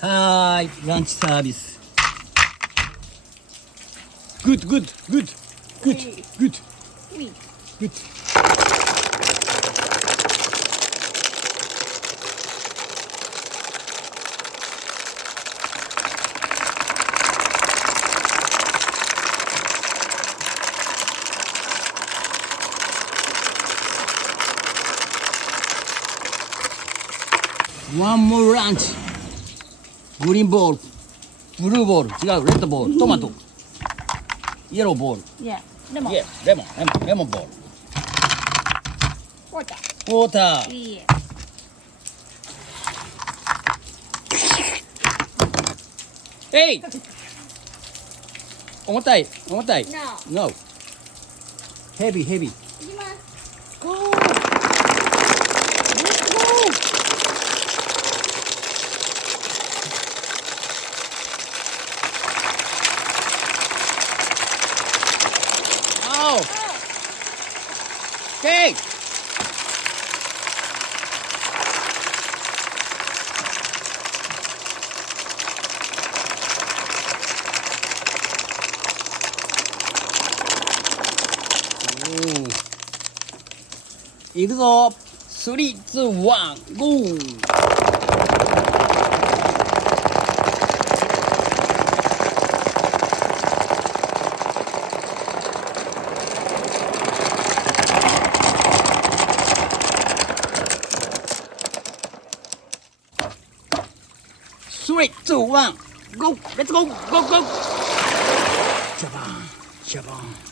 はーい、ランチサービス。グッドグッドグッドグッドグッドグッド。One more lunch. グリーンボール、ブルーボール、違う、レッドボール、トマト、イエローボール、Yeah, lemon. イエレモン、レモンボール、 Water. ウォーター。Yeah. えい、重たい、重たい。 No. No. ヘビー、ヘビー。いきます。Go. Let's go. Oh. Okay. Oh. いくぞ。3、2、1、ゴー。3、2、1、ゴー。レッツゴー。ゴーゴー。ジャバン、ジャバン。